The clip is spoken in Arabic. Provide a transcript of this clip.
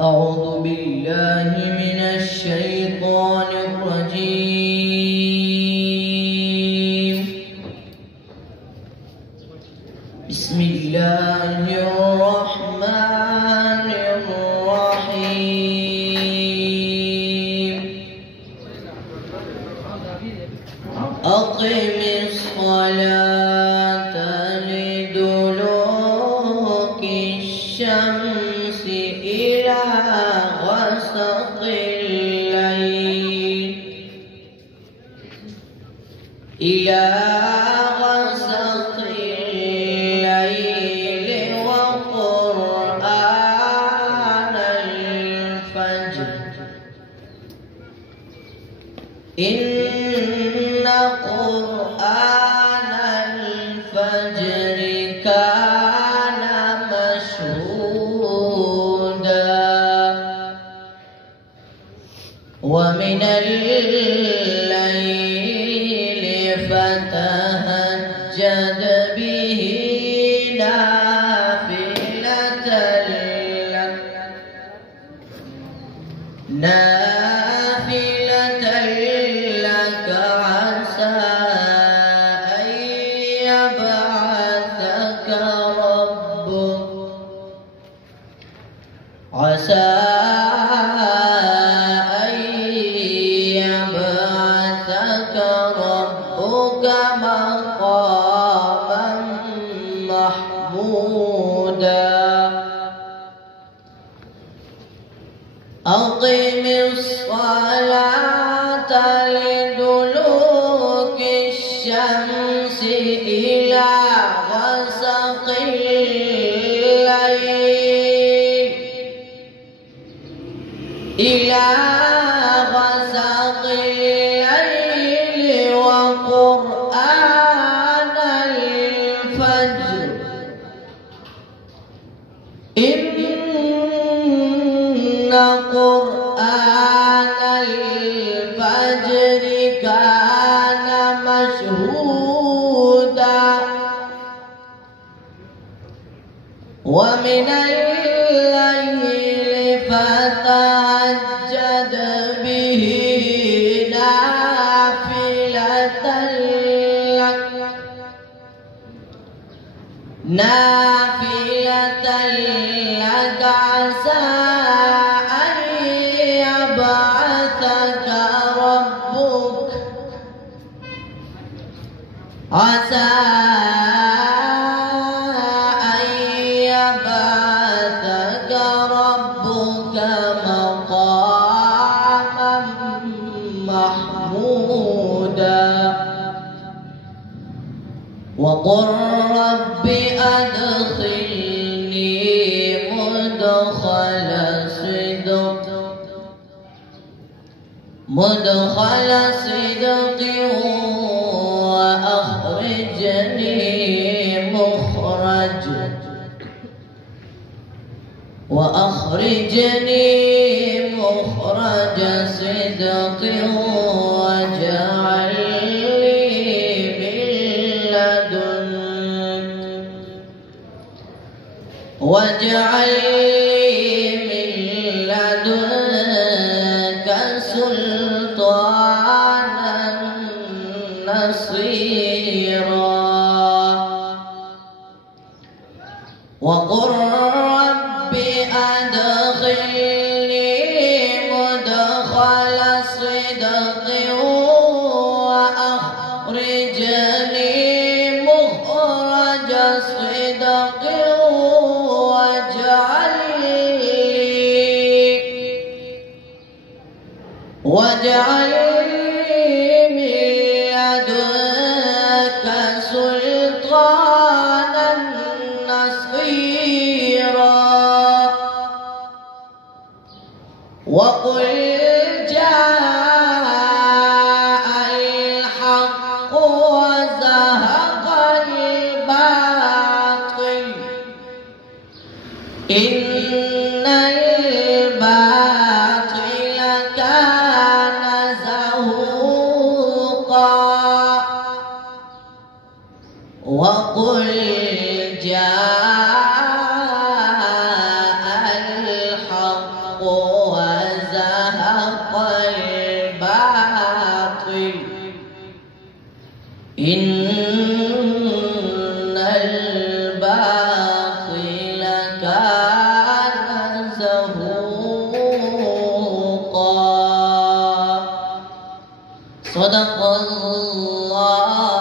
أعوذ بالله من الشيطان الرجيم. بسم الله الرحمن الرحيم. أقم الصلاة لدلوك الشمس إلى غسق الليل وقرآن الفجر إن قرآن الفجر كان مشهودا ومن الليل فتهجد به نافلة لك عسى أن يبعثك ربك مقاما محمودا. أقم الصلاة لدلوك الشمس إلى غسق الليل وقرآن الفجر إن قرآن الفجر كان مشهودا ومن الليل فتهجد به نافلة لك عسى أن يبعثك ربك مقاما محمودا. وقل رب أدخلني مدخل صدق وأخرجني مخرج صدق واجعل لي من لدنك سلطانا نصيرا. وقل رب أدخلني مدخل صدق وأخرجني مخرج صدق واجعل لي من لدنك سلطانا نصيرا. وقل جاء الحق وزهق الباطل إن الباطل كان زهوقا. وقل جاء الحق وزهق الباطل إن الباطل كان زهوقا صدق الله